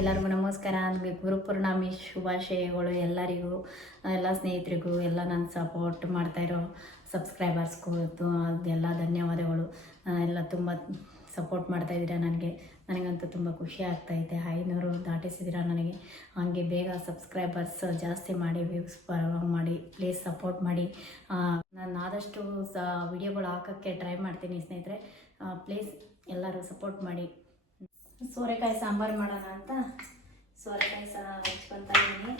ಎಲ್ಲರಿಗೂ ನಮಸ್ಕಾರ. ಗುರುಪೂರ್ಣಮಿ ಶುಭಾಶಯಗಳು ಎಲ್ಲರಿಗೂ, ಎಲ್ಲ ಸ್ನೇಹಿತರಿಗೂ, ಎಲ್ಲ ನನ್ನ ಸಪೋರ್ಟ್ ಮಾಡ್ತಾಯಿರೋ ಸಬ್ಸ್ಕ್ರೈಬರ್ಸ್ಗೂ ಎಲ್ಲ ಧನ್ಯವಾದಗಳು. ಎಲ್ಲ ತುಂಬ ಸಪೋರ್ಟ್ ಮಾಡ್ತಾಯಿದ್ದೀರಾ ನನಗಂತೂ ತುಂಬ ಖುಷಿ ಆಗ್ತಾಯಿದೆ. 500 ದಾಟಿಸಿದ್ದೀರಾ ನನಗೆ. ಹಾಗೆ ಬೇಗ ಸಬ್ಸ್ಕ್ರೈಬರ್ಸ್ ಜಾಸ್ತಿ ಮಾಡಿ, ವ್ಯೂಸ್ ಮಾಡಿ, ಪ್ಲೀಸ್ ಸಪೋರ್ಟ್ ಮಾಡಿ. ನಾನು ಆದಷ್ಟು ವಿಡಿಯೋಗಳು ಹಾಕೋಕ್ಕೆ ಟ್ರೈ ಮಾಡ್ತೀನಿ ಸ್ನೇಹಿತರೆ. ಪ್ಲೀಸ್ ಎಲ್ಲರೂ ಸಪೋರ್ಟ್ ಮಾಡಿ. ಸೋರೆಕಾಯಿ ಸಾಂಬಾರು ಮಾಡೋಣ ಅಂತ ಸೋರೆಕಾಯಿ ಹೆಚ್ಕೊತಾ ಇದ್ದೀನಿ.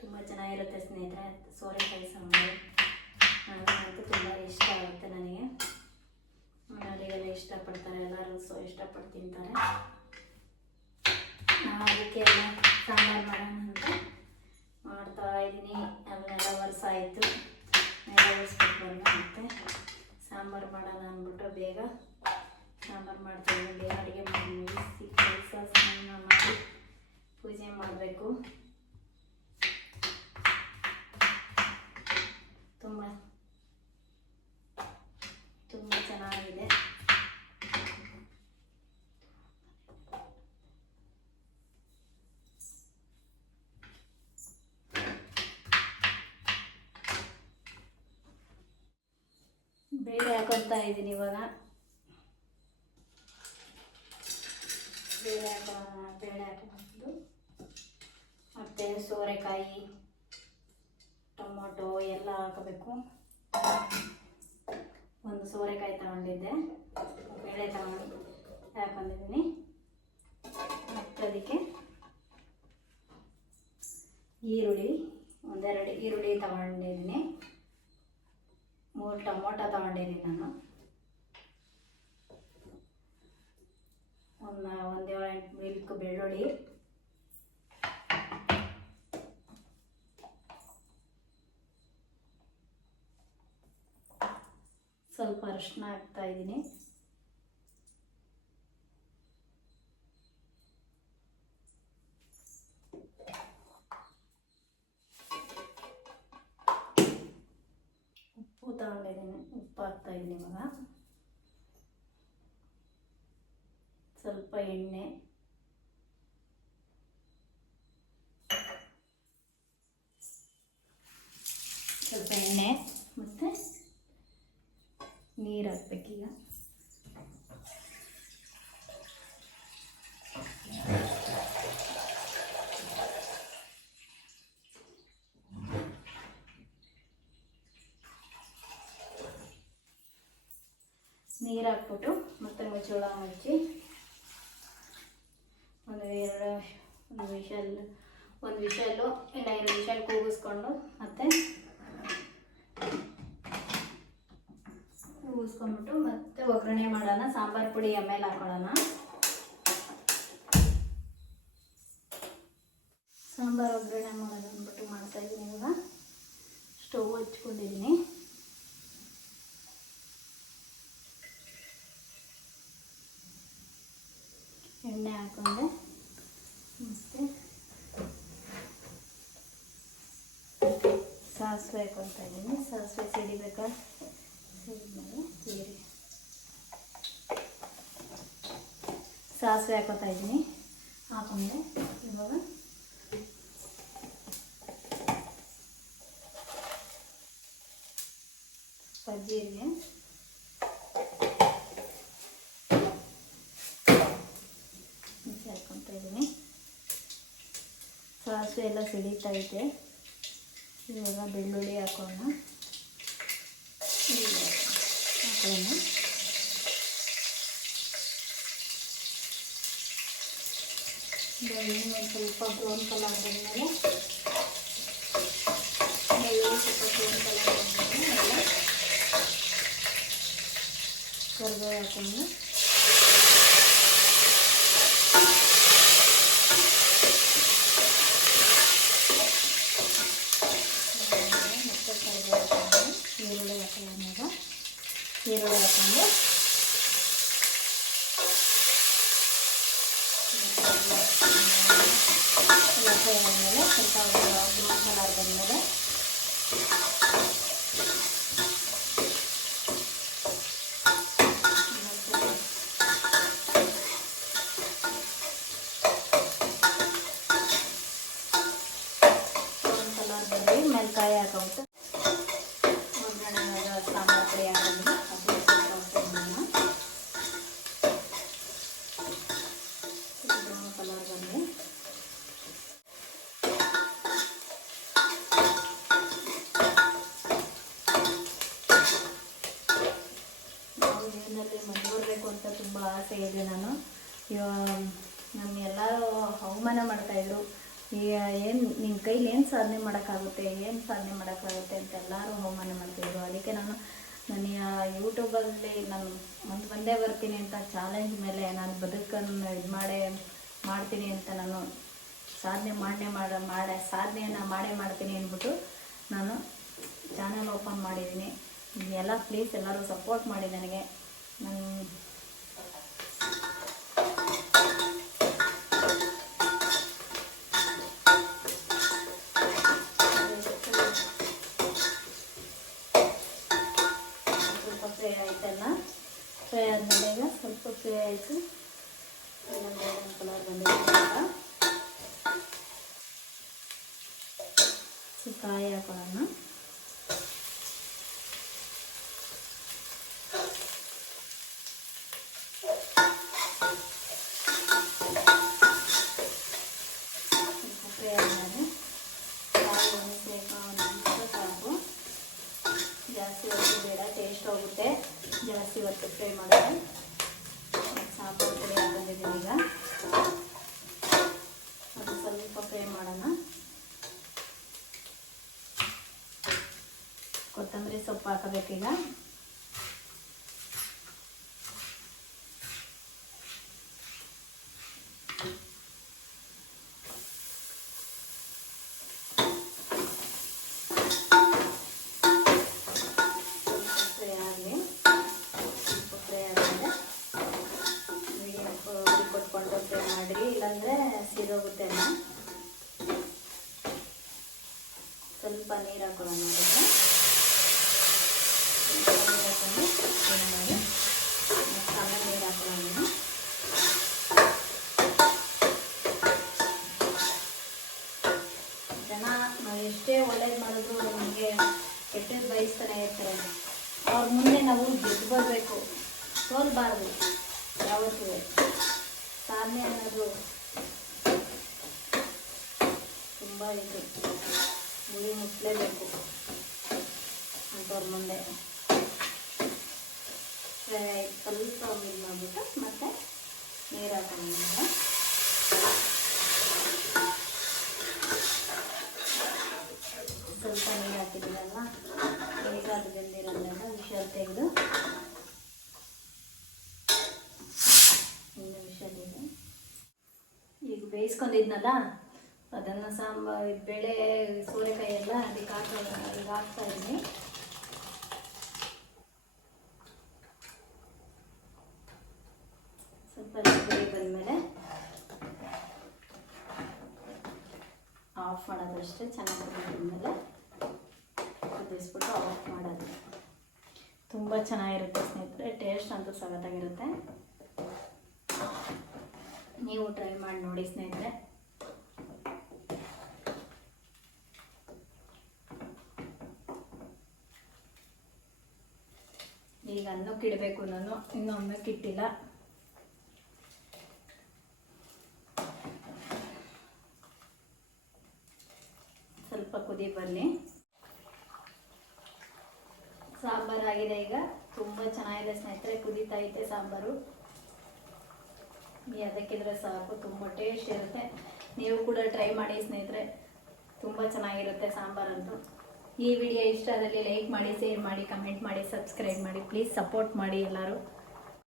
ತುಂಬ ಚೆನ್ನಾಗಿರುತ್ತೆ ಸ್ನೇಹಿತರೆ ಸೋರೆಕಾಯಿ ಸಾಂಬಾರು. ನನಗಂತೂ ತುಂಬ ಇಷ್ಟ ಆಗುತ್ತೆ. ನನಗೆ ಮನೆಯವರಿಗೆಲ್ಲ ಇಷ್ಟಪಡ್ತಾರೆ, ಎಲ್ಲರೂ ಇಷ್ಟಪಟ್ಟು ತಿಂತಾರೆ. ನಾನು ಅದಕ್ಕೆ ಎಲ್ಲ ಸಾಂಬಾರು ಮಾಡೋಣ ಅಂತ ಮಾಡ್ತಾ ಇದ್ದೀನಿ. ಅದನ್ನೆಲ್ಲ ವರ್ಷ ಆಯಿತು, ಎಲ್ಲ ಒರೆಸ್ಬಿಟ್ಟು ಬಂದು ಮತ್ತೆ ಸಾಂಬಾರು ಮಾಡೋಣ ಅಂದ್ಬಿಟ್ಟು ಬೇಗ ಸಾಂಬಾರು ಮಾಡ್ತಾಯಿದ್ದೀನಿ. ಬೇಗ ಅಡುಗೆ ಮಾಡಿ ಮುಗಿಸಿ ಕೆಲಸ ಸ್ನಾನ ಮಾಡಿ ಪೂಜೆ ಮಾಡಬೇಕು. ತುಂಬ ತುಂಬ ಚೆನ್ನಾಗಿದೆ. ಬೇಳೆ ಹಾಕೊಳ್ತಾ ಇದ್ದೀನಿ ಇವಾಗ. ಬೇಳೆ ಹಾಕೊಂಡು ಮತ್ತು ಸೋರೆಕಾಯಿ, ಟೊಮೊಟೊ ಎಲ್ಲ ಹಾಕಬೇಕು. ಒಂದು ಸೋರೆಕಾಯಿ ತಗೊಂಡಿದ್ದೆ, ಬೇಳೆ ತಗೊಂಡು ಹಾಕೊಂಡಿದ್ದೀನಿ. ಮತ್ತು ಅದಕ್ಕೆ ಒಂದೆರಡು ಈರುಳ್ಳಿ ತಗೊಂಡಿದ್ದೀನಿ. 3 ಟೊಮೊಟೊ ತಗೊಂಡಿದ್ದೀನಿ ನಾನು. ಒಂದು 7-8 ಮಿಲ್ಕ್ ಬೆಳ್ಳುಳ್ಳಿ, ಸ್ವಲ್ಪ ಅರಿಶಿನ ಹಾಕ್ತಾ ಇದ್ದೀನಿ. ಉಪ್ಪು ತಗೊಂಡಿದ್ದೀನಿ, ಉಪ್ಪು ಹಾಕ್ತಾ ಇದ್ದೀನಿ ಇವಾಗ. ಸ್ವಲ್ಪ ಎಣ್ಣೆ, ಮತ್ತು ನೀರು ಹಾಕ್ಬೇಕೀಗ. ನೀರು ಹಾಕ್ಬಿಟ್ಟು ಮತ್ತೆ ಮುಚ್ಚಳ ಮುಚ್ಚಿ ಒಂದು ವಿಷಲ್ಲು ಇಲ್ಲ 2 ವಿಷಲ್ ಕೂಗಿಸ್ಕೊಂಡು ಮತ್ತೆ ಒಗ್ಗರಣೆ ಮಾಡೋಣ. ಸಾಂಬಾರು ಪುಡಿ ಆಮೇಲೆ ಹಾಕೊಳ್ಳೋಣ. ಸಾಂಬಾರು ಒಗ್ಗರಣೆ ಮಾಡೋದು ಅಂದ್ಬಿಟ್ಟು ಮಾಡ್ತಾಯಿದ್ದೀನಿ. ಇವಾಗ ಸ್ಟವ್ ಹಚ್ಕೊಂಡಿದ್ದೀನಿ. ಎಣ್ಣೆ ಹಾಕೊಂಡೆ, ಮತ್ತು ಸಾಸಿವೆ ಹಾಕೊಳ್ತಾ ಇದ್ದೀನಿ. ಸಾಸಿವೆ ಸಿಡಿಬೇಕಾ, ಸಿಡಿದ್ಮೇಲೆ ಸಾಸಿವೆ ಹಾಕೋತಾ ಇದ್ದೀನಿ. ಹಾಕೊಂಡೆ ಇವಾಗ ಜೀರಿಗೆ, ಹಾಕ್ಕೊತಾ ಇದ್ದೀನಿ. ಸಾಸಿವೆ ಎಲ್ಲ ಸಿಡಿತಾ ಇದೆ. ಇವಾಗ ಬೆಳ್ಳುಳ್ಳಿ ಹಾಕೋಣ. ಬೆಳ್ಳುಳ್ಳಿ ಒಂದು ಸ್ವಲ್ಪ ಬ್ರೌನ್ ಕಲರ್ ಬಂದಮೇಲೆ ಕರಿಬೇವು ಹಾಕೊಂಡು ಮತ್ತೆ ಕರಿಬೇವು ಹಾಕೊಂಡು ಈರುಳ್ಳಿ ಹಾಕೊಂಡು ಆದಮೇಲೆ ಸ್ವಲ್ಪ ಬ್ರೌನ್ ಕಲರ್ ಬಂದಮೇಲೆ ಆಸೆ ಇದೆ. ನನ್ನ ಎಲ್ಲರೂ ಅವಮಾನ ಮಾಡ್ತಾಯಿದ್ರು. ಈಗ ನಿನ್ನ ಕೈಲಿ ಏನು ಸಾಧನೆ ಮಾಡೋಕ್ಕಾಗುತ್ತೆ ಅಂತ ಎಲ್ಲರೂ ಅವಮಾನ ಮಾಡ್ತಾಯಿದ್ರು. ಅದಕ್ಕೆ ನಾನು ಯೂಟ್ಯೂಬಲ್ಲಿ ನಾನು ಮುಂದೆ ಬರ್ತೀನಿ ಅಂತ ಚಾಲೆಂಜ್ ಮೇಲೆ ನಾನು ಬದುಕನ್ನು ಇದು ಮಾಡ್ತೀನಿ ಅಂತ ನಾನು ಸಾಧನೆಯನ್ನು ಮಾಡ್ತೀನಿ ಅಂದ್ಬಿಟ್ಟು ನಾನು ಚಾನಲ್ ಓಪನ್ ಮಾಡಿದ್ದೀನಿ. ಎಲ್ಲ ಪ್ಲೀಸ್ ಎಲ್ಲರೂ ಸಪೋರ್ಟ್ ಮಾಡಿ ನನಗೆ. ಸ್ವಲ್ಪ ಫ್ರೈ ಆಯ್ತಲ್ಲ, ಫ್ರೈ ಆದಮೇಲೆ ಈಗ ಸ್ವಲ್ಪ ಫ್ರೈ ಆಯಿತು, ಗೋಲ್ಡನ್ ಕಲರ್ ಬಂದಿದೆ. ಕಾಯಿ ಹಾಕೊಳ್ಳೋಣ. ಫ್ರೈ ಆದಮೇಲೆ ಕಾಯಿ ಸಾಕು, ಜಾಸ್ತಿ ಹೊತ್ತು ಬೇಡ, ಟೇಸ್ಟ್ ಹೋಗುತ್ತೆ ಜಾಸ್ತಿ ಹೊತ್ತು ಫ್ರೈ ಮಾಡಿದ್ರೆ. ಸಾಂಬಾರು ಪುಡಿ ಹಾಕೊಂಡಿದ್ದೀನಿ ಈಗ, ಅದು ಸ್ವಲ್ಪ ಫ್ರೈ ಮಾಡೋಣ. ಕೊತ್ತಂಬರಿ ಸೊಪ್ಪು ಹಾಕಬೇಕೀಗ. ಫ್ರೈ ಆಗಲಿ, ಸ್ವಲ್ಪ ಫ್ರೈ ಆದಮೇಲೆ ಮೀಡಿಯಮ್ ಉರಿ ಕೊಟ್ಕೊಂಡು ಫ್ರೈ ಮಾಡಿರಿ, ಇಲ್ಲಾಂದರೆ ಸಿರೋಗುತ್ತೆ ಅಲ್ಲ. ಸ್ವಲ್ಪ ನೀರು ಹಾಕೊಳ್ಳೋಣ. ಅದಕ್ಕೆ ನೀರು ಹಾಕೊಂಡು ಫ್ರೈ ಮಾಡಿ ಮಸಾಲೆ ನೀರು ಹಾಕೊಳ್ಳೋಣ. ಜನ ನಾವು ಎಷ್ಟೇ ಒಳ್ಳೇದು ಮಾಡಿದ್ರು ನಮಗೆ ಕೆಟ್ಟದ್ದು ಬಯಸ್ತಾನೆ ಇರ್ತಾರೆ. ಅವ್ರ ಮುಂದೆ ನಾವು ಗೆದ್ದು ಬರಬೇಕು, ಸೋಲ್ಬಾರ್ದು. ಯಾವತ್ತೂ ಸಾಧನೆ ಅನ್ನೋದು ತುಂಬ ಇದೆ, ಗುರಿ ಮುಟ್ಟಲೇಬೇಕು ಅಂಥವ್ರ ಮುಂದೆ. ಸ್ವಲ್ಪ ಇದು ಮಾಡಿಬಿಟ್ಟು ಮತ್ತೆ ನೀರು ಹಾಕೋಣ. ಸ್ವಲ್ಪ ನೀರು ಹಾಕಿದ್ದೀರಲ್ವ, ಈಗ ಅದು ಬೆಂದಿರೋದ್ರಿಂದ ವಿಷಲ್ ತೆಗೆದು ಇನ್ನು ವಿಷಲ್ ಇದೆ. ಈಗ ಬೇಯಿಸ್ಕೊಂಡಿದ್ನಲ್ಲ ಅದನ್ನು ಬೇಳೆ ಸೋರೆಕಾಯಿ ಎಲ್ಲ ಅದಕ್ಕೆ ಹಾಕ್ತಾ ಇದ್ದೀನಿ. ಸ್ವಲ್ಪ ಪುಡಿ ಬಂದಮೇಲೆ ಆಫ್ ಮಾಡೋದಷ್ಟೇ. ಚೆನ್ನಾಗಿ ಬಂದಮೇಲೆ ಕುದಿಸ್ಬಿಟ್ಟು ಆಫ್ ಮಾಡೋದು. ತುಂಬ ಚೆನ್ನಾಗಿರುತ್ತೆ ಸ್ನೇಹಿತರೆ, ಟೇಸ್ಟ್ ಅಂತೂ ಸಖತ್ತಾಗಿರುತ್ತೆ. ನೀವು ಟ್ರೈ ಮಾಡಿ ನೋಡಿ ಸ್ನೇಹಿತರೆ. ಈಗ ಅನ್ನಕ್ಕೆ ಇಡಬೇಕು, ನಾನು ಇನ್ನೂ ಅನ್ನಕ್ಕೆ ಇಟ್ಟಿಲ್ಲ. ಸ್ವಲ್ಪ ಕುದಿ ಬರಲಿ. ಸಾಂಬಾರು ಆಗಿದೆ ಈಗ, ತುಂಬ ಚೆನ್ನಾಗಿದೆ ಸ್ನೇಹಿತರೆ, ಕುದೀತಾ ಐತೆ ಸಾಂಬಾರು. ಅದಕ್ಕಿದ್ರೆ ಸಾಕು, ತುಂಬ ಟೇಸ್ಟ್ ಇರುತ್ತೆ. ನೀವು ಕೂಡ ಟ್ರೈ ಮಾಡಿ ಸ್ನೇಹಿತರೆ, ತುಂಬ ಚೆನ್ನಾಗಿರುತ್ತೆ ಸಾಂಬಾರಂತೂ. ಈ ವಿಡಿಯೋ ಇಷ್ಟ ಆದಲ್ಲಿ ಲೈಕ್ ಮಾಡಿ, ಶೇರ್ ಮಾಡಿ, ಕಮೆಂಟ್ ಮಾಡಿ, ಸಬ್ಸ್ಕ್ರೈಬ್ ಮಾಡಿ. ಪ್ಲೀಸ್ ಸಪೋರ್ಟ್ ಮಾಡಿ ಎಲ್ಲರೂ.